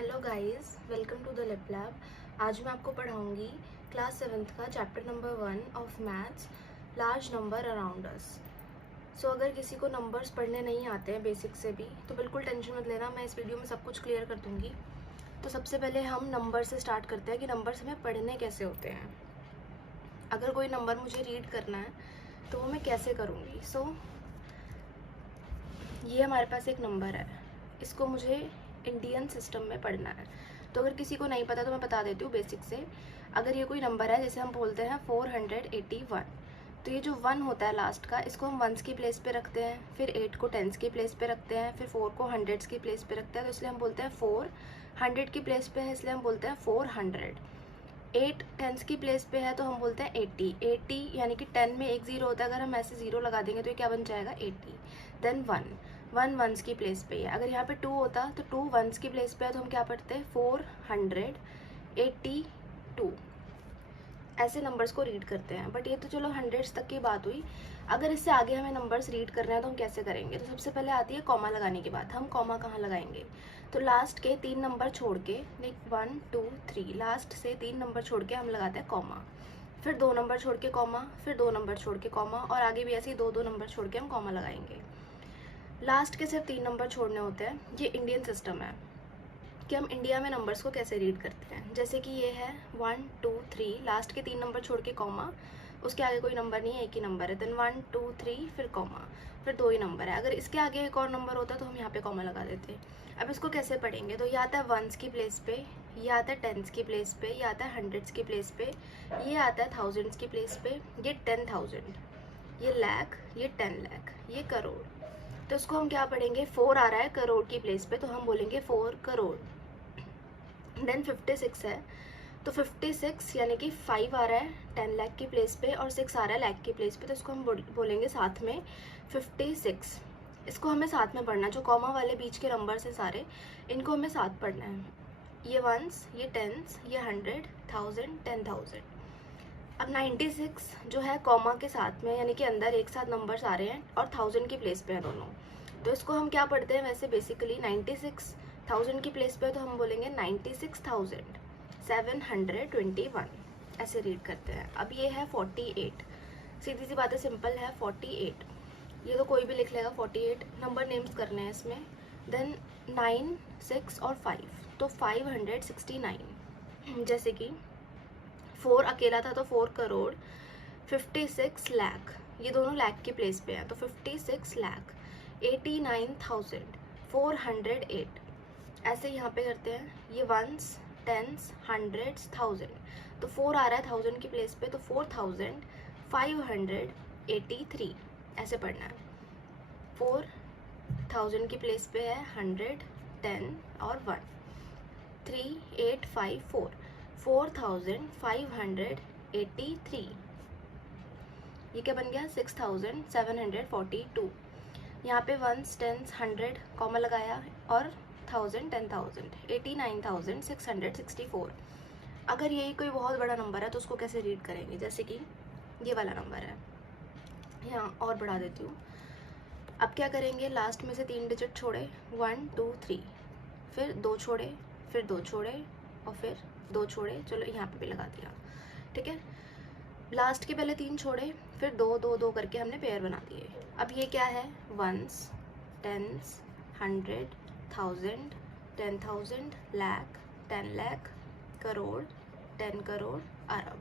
Hello guys, welcome to the lip lab. आज मैं आपको पढ़ाऊंगी क्लास 7th का chapter number 1 of maths, large number around us. So अगर किसी को नंबर्स पढ़ने नहीं आते हैं बेसिक से भी, तो बिल्कुल टेंशन मत लेना, मैं इस वीडियो में सब कुछ क्लियर कर दूंगी। तो सबसे पहले हम नंबर से स्टार्ट करते हैं कि नंबर्स हमें पढ़ने कैसे होते हैं। अगर कोई नंबर मुझे रीड करना है तो वो मैं कैसे करूँगी। ये हमारे पास एक नंबर है, इसको मुझे इंडियन सिस्टम में पढ़ना है। तो अगर किसी को नहीं पता तो मैं बता देती हूँ बेसिक से। अगर ये कोई नंबर है, जैसे हम बोलते हैं 481, तो ये जो 1 होता है लास्ट का, इसको हम वंस की प्लेस पे रखते हैं, फिर 8 को टेंस की प्लेस पे रखते हैं, फिर 4 को हंड्रेड्स की प्लेस पे रखते हैं, तो इसलिए हम बोलते हैं 4 100 की प्लेस पे है, इसलिए हम बोलते हैं 400। 8 टेंस की प्लेस पे है तो हम बोलते हैं 80 यानी कि 10 में एक ज़ीरो होता है, अगर हम ऐसे ज़ीरो लगा देंगे तो ये क्या बन जाएगा 80। देन 1 वंस की प्लेस पे है, अगर यहाँ पे 2 होता तो 2 वंस की प्लेस पे है, तो हम क्या पढ़ते हैं 482। ऐसे नंबर्स को रीड करते हैं। बट ये तो चलो हंड्रेड्स तक की बात हुई। अगर इससे आगे हमें नंबर्स रीड करना है तो हम कैसे करेंगे। तो सबसे पहले आती है कॉमा लगाने की बात। हम कॉमा कहाँ लगाएंगे, तो लास्ट के 3 नंबर छोड़ के, लाइक 1 2 3, लास्ट से 3 नंबर छोड़ के हम लगाते हैं कॉमा, फिर 2 नंबर छोड़ के कॉमा, फिर 2 नंबर छोड़ के कॉमा, और आगे भी ऐसे ही 2 2 नंबर छोड़ के हम कॉमा लगाएंगे। लास्ट के सिर्फ 3 नंबर छोड़ने होते हैं। ये इंडियन सिस्टम है कि हम इंडिया में नंबर्स को कैसे रीड करते हैं। जैसे कि ये है 1 2 3, लास्ट के 3 नंबर छोड़ के कॉमा, उसके आगे कोई नंबर नहीं है, एक ही नंबर है। देन 1 2 3 फिर कॉमा, फिर 2 ही नंबर है। अगर इसके आगे एक और नंबर होता तो हम यहाँ पे कॉमा लगा देते। अब इसको कैसे पढ़ेंगे, तो ये आता है वंस की प्लेस पे, ये आता है टेंस की प्लेस पे, ये आता है हंड्रेड्स की प्लेस पे, ये आता है थाउजेंड्स की प्लेस पे, ये 10,000, ये लाख, ये 10 लाख, ये करोड़। तो इसको हम क्या पढ़ेंगे, 4 आ रहा है करोड़ की प्लेस पे, तो हम बोलेंगे 4 करोड़। देन 56 है, तो 56 यानी कि 5 आ रहा है 10 लाख की प्लेस पे, और 6 आ रहा है लाख की प्लेस पे, तो इसको हम बोलेंगे साथ में 56। इसको हमें साथ में पढ़ना, जो कॉमा वाले बीच के नंबर्स हैं सारे, इनको हमें साथ पढ़ना है। ये वंस, ये टेंस, ये 100, 1000, 10,000। अब 96 जो है कॉमा के साथ में, यानी कि अंदर एक साथ नंबर्स आ रहे हैं और 1000 की प्लेस पे है दोनों, तो इसको हम क्या पढ़ते हैं वैसे बेसिकली 96 1000 की प्लेस पे, तो हम बोलेंगे 96,721, ऐसे रीड करते हैं। अब ये है 48, सीधी सी बात है, सिंपल है 48। ये तो कोई भी लिख लेगा 48, नंबर नेम्स करने हैं इसमें। देन 9 6 और 5, तो 569। जैसे कि 4 अकेला था तो 4 करोड़, 56 लाख, ये दोनों लाख की प्लेस पे हैं, तो 56 लाख, 89,408। ऐसे यहाँ पे करते हैं, ये वंस टेंस हंड्रेड्स थाउजेंड, तो 4 आ रहा है 1000 की प्लेस पे, तो 4,583, ऐसे पढ़ना है। 4,000 की प्लेस पे है 100 10 और 1, 3854, 4,583। ये क्या बन गया 6,742। यहाँ पे वंस टेंस 100 कॉमा लगाया, और 1000 10,000, 89,664। अगर यही कोई बहुत बड़ा नंबर है तो उसको कैसे रीड करेंगे, जैसे कि ये वाला नंबर है, यहाँ और बढ़ा देती हूँ। अब क्या करेंगे, लास्ट में से 3 डिजिट छोड़े, 1 2 3, फिर 2 छोड़े, फिर 2 छोड़े, और फिर 2 छोड़े, चलो यहाँ पे भी लगा दिया, ठीक है। लास्ट के पहले 3 छोड़े, फिर 2 2 2 करके हमने पेयर बना दिए। अब ये क्या है, वंस टेंस 100 1000 10,000 लाख 10 लाख करोड़ 10 करोड़ अरब।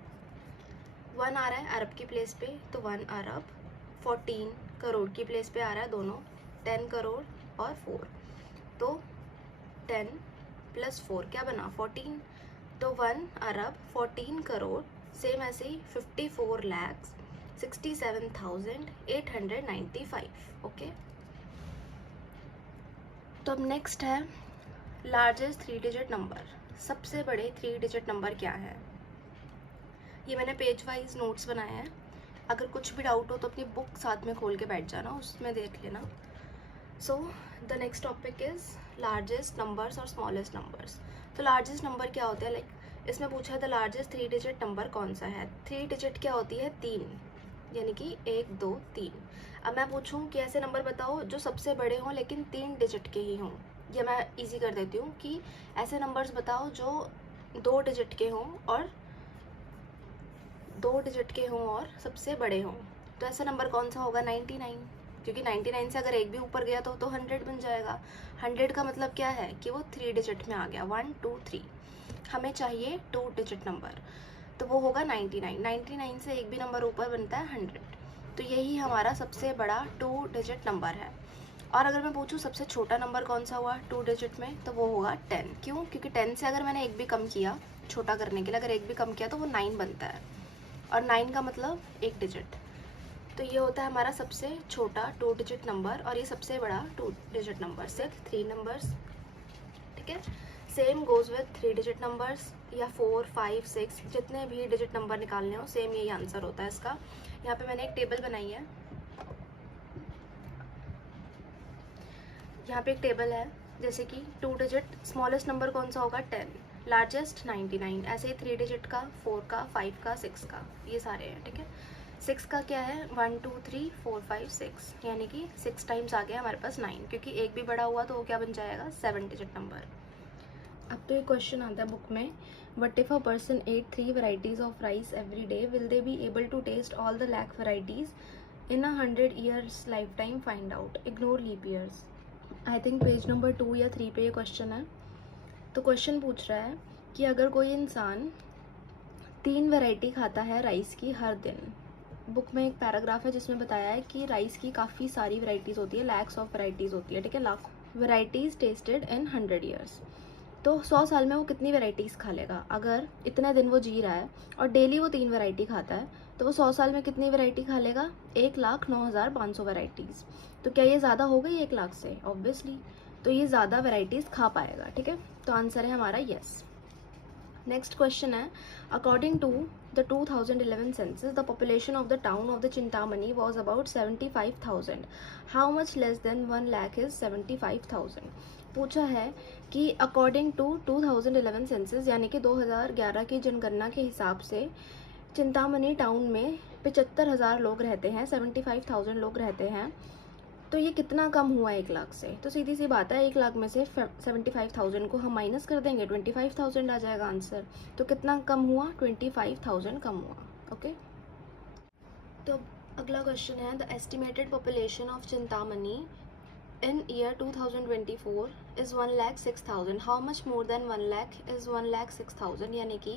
1 आ रहा है अरब की प्लेस पे, तो 1 अरब। 14 करोड़ की प्लेस पे आ रहा है दोनों, 10 करोड़ और 4, तो 10 + 4 क्या बना 14, तो 1 अरब 14 करोड़, सेम ऐसे ही 54,67,895। ओके, तो अब नेक्स्ट है लार्जेस्ट 3 डिजिट नंबर। सबसे बड़े 3 डिजिट नंबर क्या है, ये मैंने पेज वाइज नोट्स बनाए हैं। अगर कुछ भी डाउट हो तो अपनी बुक साथ में खोल के बैठ जाना, उसमें देख लेना। So the next topic is largest numbers और स्मॉलेस्ट नंबर्स। तो लार्जेस्ट नंबर क्या होता है, लाइक इसमें पूछा है द लार्जेस्ट 3 डिजिट नंबर कौन सा है। 3 डिजिट क्या होती है, 3, यानी कि 1 2 3। अब मैं पूछूं कि ऐसे नंबर बताओ जो सबसे बड़े हों लेकिन 3 डिजिट के ही हों, ये मैं इजी कर देती हूँ कि ऐसे नंबर्स बताओ जो 2 डिजिट के हों और 2 डिजिट के हों और सबसे बड़े हों। तो ऐसा नंबर कौन सा होगा? 99, क्योंकि 99 से अगर एक भी ऊपर गया तो 100 बन जाएगा। 100 का मतलब क्या है कि वो 3 डिजिट में आ गया, 1 2 3। हमें चाहिए 2 डिजिट नंबर, तो वो होगा 99। 99 से एक भी नंबर ऊपर बनता है 100। तो यही हमारा सबसे बड़ा 2 डिजिट नंबर है। और अगर मैं पूछूँ सबसे छोटा नंबर कौन सा हुआ 2 डिजिट में, तो वो होगा 10। क्यों? क्योंकि 10 से अगर मैंने एक भी कम किया, छोटा करने के लिए अगर एक भी कम किया तो वो 9 बनता है, और 9 का मतलब एक डिजिट। तो ये होता है हमारा सबसे छोटा 2 डिजिट नंबर, और ये सबसे बड़ा 2 डिजिट नंबर से 3 नंबर्स। ठीक है, same goes with 3 digit numbers या 4 5 6, जितने भी डिजिट नंबर निकालने हो सेम यही आंसर होता है इसका। यहाँ पे मैंने एक टेबल बनाई है, यहाँ पे एक टेबल है, जैसे कि 2 डिजिट स्मॉलेस्ट नंबर कौन सा होगा? 10, लार्जेस्ट 99, ऐसे ही 3 डिजिट का, 4 का, 5 का, 6 का, ये सारे हैं। ठीक है, 6 का क्या है? 1 2 3 4 5 6, यानी कि 6 टाइम्स आ गया हमारे पास 9, क्योंकि एक भी बड़ा हुआ तो वो क्या बन जाएगा? 7 डिजिट नंबर। अब तो एक क्वेश्चन आता है बुक में, what if a person ate 3 varieties of rice every day, will they be able to taste all the lakh varieties in 100 years life time? Find out, ignore leap years. I think page number 2 या 3 पे ये question है। तो question पूछ रहा है कि अगर कोई इंसान 3 वैरायटी खाता है राइस की हर दिन। बुक में एक पैराग्राफ है जिसमें बताया है कि राइस की काफ़ी सारी वैराइटीज़ होती है, लैक्स ऑफ वैराइटीज़ होती है। ठीक है, lakh varieties tested in 100 years. तो 100 साल में वो कितनी वैराइटीज़ खा लेगा? अगर इतने दिन वो जी रहा है और डेली वो 3 वैरायटी खाता है, तो वो 100 साल में कितनी वैरायटी खा लेगा? 1,09,500 वैराइटीज़। तो क्या ये ज़्यादा हो गई 1 लाख से? ऑब्वियसली, तो ये ज़्यादा वैराइटीज़ खा पाएगा। ठीक है, तो आंसर है हमारा येस। नेक्स्ट क्वेश्चन है, according to the 2011 census, the population of the town of the Chintamani was about 75,000. How much less than 1 lakh is 75,000? पूछा है कि अकॉर्डिंग टू 2011 सेंसस, यानी कि 2011 की जनगणना के हिसाब से चिंतामणि टाउन में 75,000 लोग रहते हैं, 75,000 लोग रहते हैं। तो ये कितना कम हुआ 1 लाख से? तो सीधी सी बात है, 1 लाख में से 75,000 को हम माइनस कर देंगे, 25,000 आ जाएगा आंसर। तो कितना कम हुआ? 25,000 कम हुआ। ओके, तो अगला क्वेश्चन है, the estimated population of Chintamani in year 2024 is 1,06,000. How much more than 1 lakh is 1,06,000? यानी कि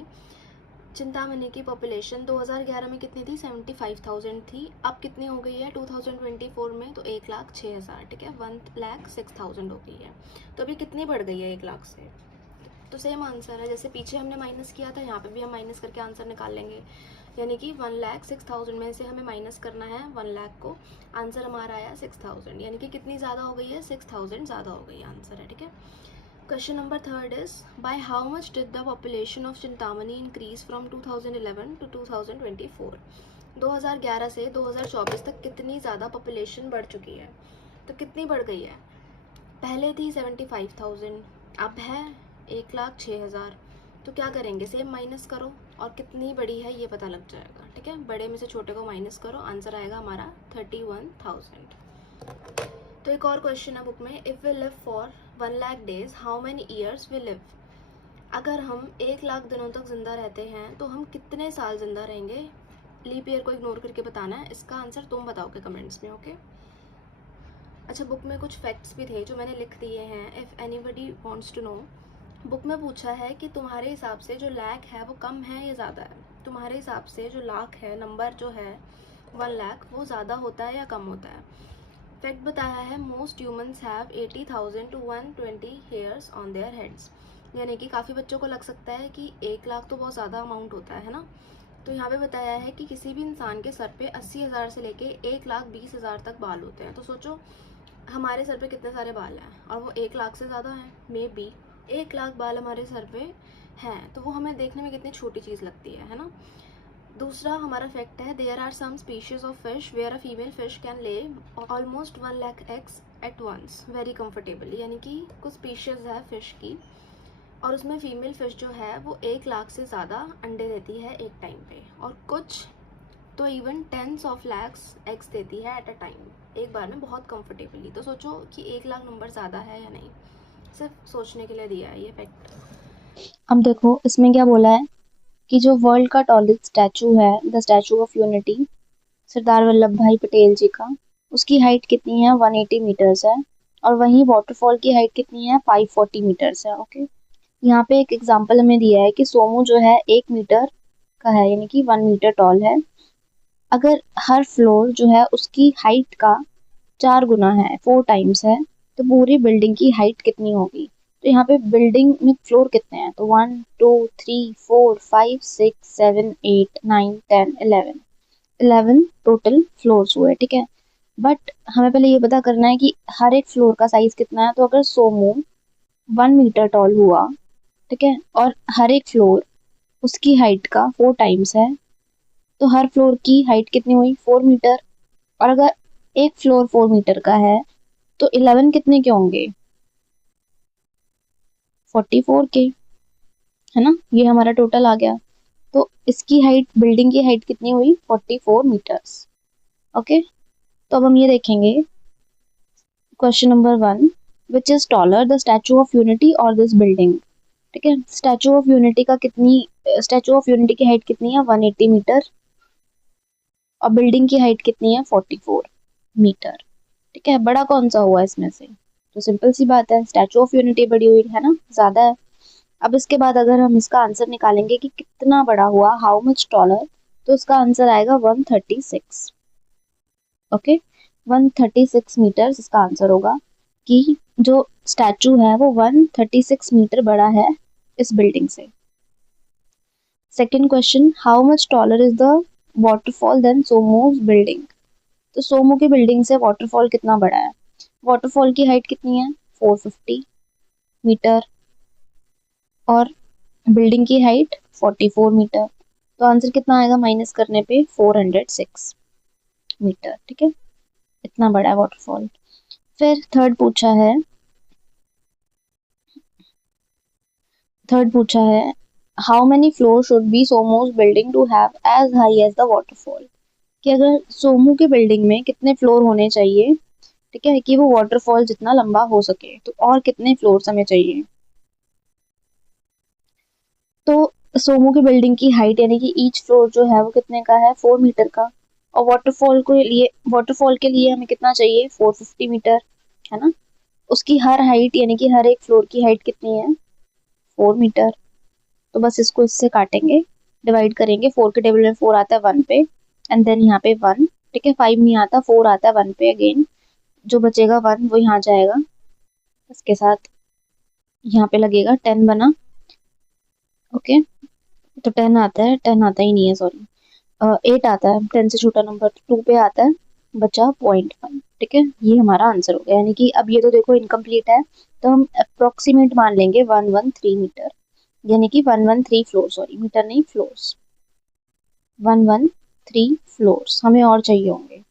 चिंतामणि की पॉपुलेशन 2011 में कितनी थी? 75,000 थी। अब कितनी हो गई है 2024 में? तो 1,06,000। ठीक है, 1,06,000 हो गई है। तो अभी कितनी बढ़ गई है 1 लाख से? तो सेम आंसर है, जैसे पीछे हमने माइनस किया था, यहाँ पे भी हम माइनस करके आंसर निकाल लेंगे। यानी कि 1,06,000 में से हमें माइनस करना है 1 लाख को, आंसर हमारा आया 6,000, यानी कि कितनी ज़्यादा हो गई है? 6,000 ज़्यादा हो गई है, आंसर है। ठीक है, question number 3 is, by how much did the population of Chintamani increase from 2011 to 2024? 2011 से 2024 तक कितनी ज़्यादा पॉपुलेशन बढ़ चुकी है? तो कितनी बढ़ गई है? पहले थी 75,000, अब है 1,06,000। तो क्या करेंगे? सेम माइनस करो और कितनी बड़ी है ये पता लग जाएगा। ठीक है, बड़े में से छोटे को माइनस करो, आंसर आएगा हमारा 31,000। तो एक और क्वेश्चन है बुक में, if we live for 1 lakh days, how many years we live? अगर हम 1 लाख दिनों तक जिंदा रहते हैं तो हम कितने साल जिंदा रहेंगे? लीप ईयर को इग्नोर करके बताना है, इसका आंसर तुम बताओगे कमेंट्स में। ओके, अच्छा, बुक में कुछ फैक्ट्स भी थे जो मैंने लिख दिए हैं, if anybody wants to know. Book में पूछा है कि तुम्हारे हिसाब से जो लाख है वो कम है या ज़्यादा है? तुम्हारे हिसाब से जो लाख है, नंबर जो है 1 लाख, वो ज़्यादा होता है या कम होता है? फैक्ट बताया है, most humans have 80,000 to 120 hairs on their heads. यानी कि काफ़ी बच्चों को लग सकता है कि 1 लाख तो बहुत ज़्यादा अमाउंट होता है ना। तो यहाँ पे बताया है कि किसी भी इंसान के सर पे 80,000 से लेके 1,20,000 तक बाल होते हैं। तो सोचो हमारे सर पे कितने सारे बाल हैं, और वो 1 लाख से ज़्यादा हैं। मे बी 1 लाख बाल हमारे सर पे हैं, तो वो हमें देखने में कितनी छोटी चीज़ लगती है ना। दूसरा हमारा फैक्ट है, there are some species of fish where a female fish can lay almost 1 lakh eggs at once very comfortably. यानी कि कुछ स्पीशीज है फिश की, और उसमें फीमेल फिश जो है वो 1 लाख से ज़्यादा अंडे देती है एक टाइम पे, और कुछ तो even 10s of lakhs eggs देती है एट अ टाइम, एक बार में बहुत कंफर्टेबली। तो सोचो कि 1 लाख नंबर ज़्यादा है या नहीं। सिर्फ सोचने के लिए दिया है ये फैक्ट। अब देखो इसमें क्या बोला है कि जो वर्ल्ड का टॉलेस्ट स्टैचू है, the statue of unity, Sardar Vallabh भाई पटेल जी का, उसकी हाइट कितनी है? 180 मीटर्स है। और वहीं वाटरफॉल की हाइट कितनी है? 540 मीटर्स है। ओके, यहाँ पे एक एग्जांपल हमें दिया है कि सोमू जो है 1 मीटर का है, यानी कि 1 मीटर टॉल है। अगर हर फ्लोर जो है उसकी हाइट का 4 गुना है, 4 टाइम्स है, तो पूरी बिल्डिंग की हाइट कितनी होगी? तो यहाँ पे बिल्डिंग में फ्लोर कितने हैं? तो 1 2 3 4 5 6 7 8 9 10 11 11 टोटल फ्लोर्स हुए, ठीक है। बट हमें पहले ये पता करना है कि हर एक फ्लोर का साइज कितना है। तो अगर सोमो 1 मीटर टॉल हुआ, ठीक है, और हर एक फ्लोर उसकी हाइट का 4 टाइम्स है, तो हर फ्लोर की हाइट कितनी हुई? 4 मीटर। और अगर एक फ्लोर 4 मीटर का है, तो 11 कितने के होंगे? 44 के, है ना। ये हमारा टोटल आ गया। तो इसकी हाइट, बिल्डिंग की हाइट कितनी हुई? 44 मीटर्स। ओके, तो अब हम ये देखेंगे question number 1, which is taller, the statue of unity और दिस बिल्डिंग। ठीक है, स्टैचू ऑफ यूनिटी का कितनी, स्टैचू ऑफ यूनिटी की हाइट कितनी है? 180 मीटर। और बिल्डिंग की हाइट कितनी है? 44 मीटर। ठीक है, बड़ा कौन सा हुआ इसमें से? तो सिंपल सी बात है, स्टैचू ऑफ यूनिटी बड़ी हुई है ना, ज्यादा है। अब इसके बाद अगर हम इसका आंसर निकालेंगे कि कितना बड़ा हुआ, हाउ मच टॉलर, तो इसका आंसर आएगा 136। ओके, 136 मीटर इसका आंसर होगा, कि जो स्टैचू है वो 136 मीटर बड़ा है इस बिल्डिंग से। Second question, how much taller is the waterfall than Somu's building. तो सोमो की बिल्डिंग से वाटरफॉल कितना बड़ा है? वाटरफॉल की हाइट कितनी है? 450 मीटर। और बिल्डिंग की हाइट 44 मीटर। तो आंसर कितना आएगा माइनस करने पे? 406 मीटर। ठीक है, इतना बड़ा है वाटरफॉल। फिर थर्ड पूछा है how many floor should be Somu's building to have as high as the waterfall. कि अगर सोमो की बिल्डिंग में कितने फ्लोर होने चाहिए, ठीक है, कि वो वाटरफॉल जितना लंबा हो सके, तो और कितने फ्लोर्स हमें चाहिए? तो सोमो की बिल्डिंग की हाइट, यानी कि ईच फ्लोर जो है वो कितने का है? 4 मीटर का। और वाटरफॉल के लिए हमें कितना चाहिए? 450 मीटर, है ना। उसकी हर हाइट, यानी कि हर एक फ्लोर की हाइट कितनी है? 4 मीटर। तो बस इसको इससे काटेंगे, डिवाइड करेंगे। 4 के टेबल में 4 आता है 1 पे, एंड देन यहाँ पे 1। ठीक है, 5 नहीं आता, 4 आता है 1 पे अगेन। जो बचेगा 1 वो यहाँ जाएगा, इसके साथ यहाँ पे लगेगा 10 बना। ओके, तो 10 आता है, 10 आता ही नहीं है, सॉरी, 8 आता है, 10 से छोटा नंबर 2 पे आता है, बचा 0.5। ठीक है, ये हमारा आंसर हो गया। यानी कि अब ये तो देखो इनकम्प्लीट है, तो हम अप्रोक्सीमेट मान लेंगे 113 मीटर, यानी कि 113 फ्लोर, सॉरी मीटर नहीं फ्लोर्स, 113 फ्लोर्स हमें और चाहिए होंगे।